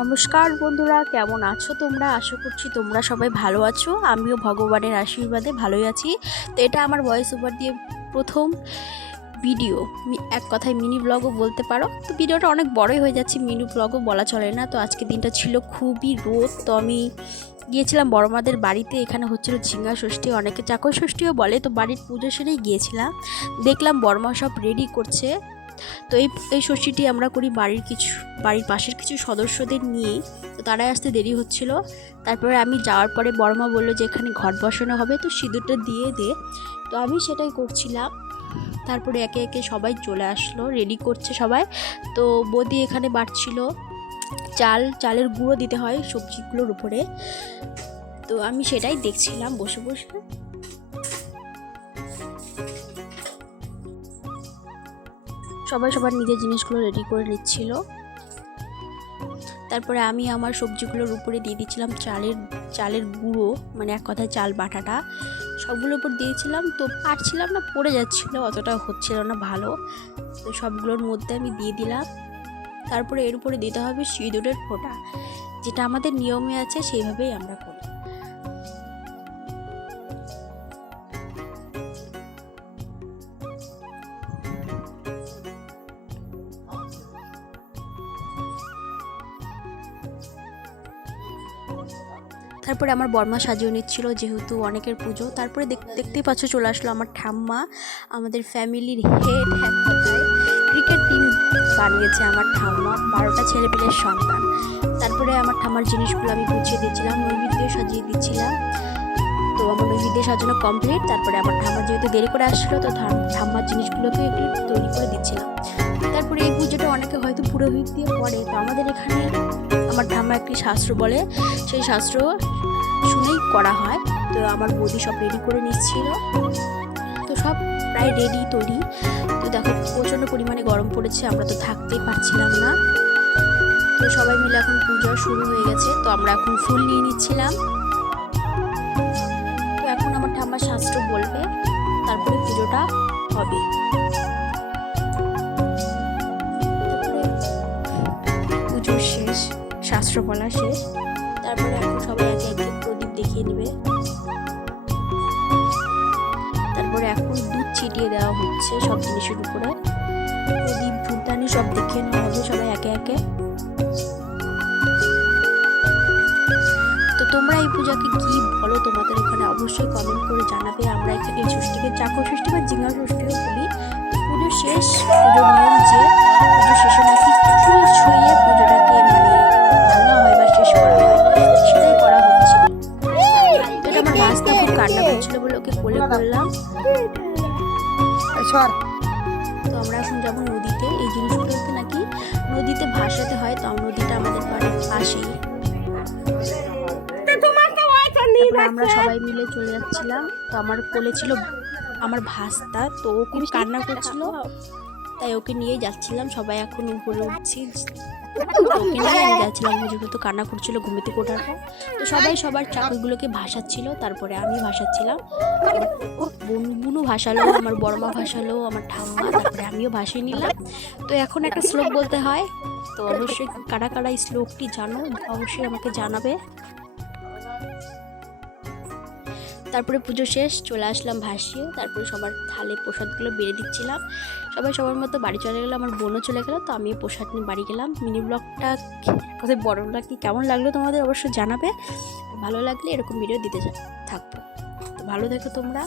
নমস্কার বন্ধুরা, কেমন আছো তোমরা? আশা করছি তোমরা সবাই ভালো আছো। আমিও ভগবানের আশীর্বাদে ভালোই আছি। তো এটা আমার ভয়েস ওভার দিয়ে প্রথম ভিডিও, এক কথায় মিনি ব্লগও বলতে পারো। তো ভিডিওটা অনেক বড়ই হয়ে যাচ্ছে, মিনি ব্লগও বলা চলে না। তো আজকে দিনটা ছিল খুবই রোদ। তো আমি গিয়েছিলাম বড়মাদের বাড়িতে। এখানে হচ্ছিল ঝিঙ্গা ষষ্ঠী, অনেকে চাকর ষষ্ঠীও বলে। তো বাড়ির পুজো সেরেই গিয়েছিলাম, দেখলাম বড়মা সব রেডি করছে। তো এই ষষ্ঠীটি আমরা করি বাড়ির পাশের কিছু সদস্যদের নিয়েই। তো তারাই আসতে দেরি হচ্ছিল। তারপরে আমি যাওয়ার পরে বড়মা বললো যে এখানে ঘট বসানো হবে, তো সিঁদুরটা দিয়ে দে। তো আমি সেটাই করছিলাম। তারপরে একে একে সবাই চলে আসলো, রেডি করছে সবাই। তো বৌদি এখানে বাটছিল চালের গুঁড়ো দিতে হয় সবজিগুলোর উপরে। তো আমি সেটাই দেখছিলাম বসে বসে। সবাই সবার নিজের জিনিসগুলো রেডি করে নিচ্ছিল। তারপরে আমি আমার সবজিগুলোর উপরে দিয়ে দিচ্ছিলাম চালের গুঁড়ো, মানে এক কথায় চাল বাটাটা সবগুলোর উপর দিয়েছিলাম। তো পারছিলাম না, পড়ে যাচ্ছিলো, অতটা হচ্ছিল না ভালো। তো সবগুলোর মধ্যে আমি দিয়ে দিলাম। তারপরে এর উপরে দিতে হবে সিঁদুরের ফোঁটা, যেটা আমাদের নিয়মে আছে, সেইভাবেই আমরা করি। তারপরে আমার বর্মা সাজিয়ে নিচ্ছিল, যেহেতু অনেকের পুজো। তারপরে দেখতেই পাচ্ছ চলে আসলো আমার ঠাম্মা, আমাদের ফ্যামিলির হেড। এক কথায় ক্রিকেট টিম বানিয়েছে আমার ঠাম্মা, 12টা ছেলেপেলের সন্তান। তারপরে আমার ঠাম্মার জিনিসগুলো আমি গুছিয়ে দিচ্ছিলাম, নৈবেদ্য সাজিয়ে দিচ্ছিলাম। তো আমার নৈবেদ্য সাজানো কমপ্লিট। তারপরে আমার ঠাম্মা যেহেতু দেরি করে আসছিলো, তো ঠাম্মার জিনিসগুলোকে একটু তৈরি করে দিচ্ছিলাম। তারপরে এই পুজোটা অনেকে হয়তো পুরোহিত দিয়ে করে, তো আমাদের এখানে আমার ঠাম্মা একটি শাস্ত্র বলে, সেই শাস্ত্র শুনেই করা হয়। তো আমার বৌদি সব রেডি করে নিচ্ছিল। তো সব প্রায় রেডি তৈরি। তো দেখো প্রচণ্ড পরিমাণে গরম পড়েছে, আমরা তো থাকতেই পারছিলাম না। তো সবাই মিলে এখন পূজা শুরু হয়ে গেছে। তো আমরা এখন ফুল নিয়ে নিচ্ছিলাম। তো এখন আমার ঠাম্মা শাস্ত্র বলবে, তারপরে পুজোটা হবে। পুজো শেষ, শাস্ত্র বলা শেষ। তারপরে এখন সবাই একে একে প্রদীপ দেখিয়ে নেবে। তারপরে এখন দুধ ছিটিয়ে দেওয়া হচ্ছে সব জিনিসের উপরে। প্রদীপ ধূপদানি সব দেখিয়ে নেওয়া হবে সবাই একে একে। তো তোমরা এই পূজাকে কি বলো তোমাদের ওখানে অবশ্যই কমেন্ট করে জানাবে। আমরা এখানে এই ষষ্ঠীকে চাকর ষষ্ঠী বা ঝিঙ্গা ষষ্ঠীও বলি। পুজো শেষ, পুজোর নিয়ম যে পুজো শেষে নাকি ফুল ছুঁয়ে পুজোটাকে ভাঙা হয় বা শেষ করা হয়, সেটাই করা হচ্ছিল। এটা আমার ভাস্তা খুব কান্না করছিল বলে ওকে কোলে করলাম। তো আমরা এখন যাবো নদীতে। এই জিনিসগুলোকে নাকি নদীতে ভাসাতে হয়, তো নদীটা আমাদের বাড়ির পাশেই। তারপরে আমরা সবাই মিলে চলে যাচ্ছিলাম। তো আমার কোলে ছিল আমার ভাস্তা, তো ও খুব কান্না করছিল, তাই ওকে নিয়েই যাচ্ছিলাম। সবাই এখন উপরে উঠছি, ওকে নিয়ে আমি যাচ্ছিলাম। যেহেতু কান্না করছিল ঘুমিতে কোটার পর, তো সবাই সবার চাকরিগুলোকে ভাসাচ্ছিল। তারপরে আমি ভাসাচ্ছিলাম, বুনু ভাসালো, আমার বড়মা ভাসালো, আমার ঠাম্মা, তারপরে আমিও ভাসিয়ে নিলাম। তো এখন একটা শ্লোক বলতে হয়। তো অবশ্যই কারা কারা এই শ্লোকটি জানো অবশ্যই আমাকে জানাবে। তারপরে পুজো শেষ, চলে আসলাম ভাসিয়ে। তারপরে সবার থালে প্রসাদগুলো বেড়ে দিচ্ছিলাম। সবাই সবার মতো বাড়ি চলে গেলো, আমার বোনও চলে গেলো। তো আমিও প্রসাদ নিয়ে বাড়ি গেলাম। মিনি ব্লগটা কোথায় বড় ব্লগটি কেমন লাগলো তোমাদের অবশ্যই জানাবে। ভালো লাগলে এরকম ভিডিও দিতে থাকবো। তো ভালো থেকো তোমরা।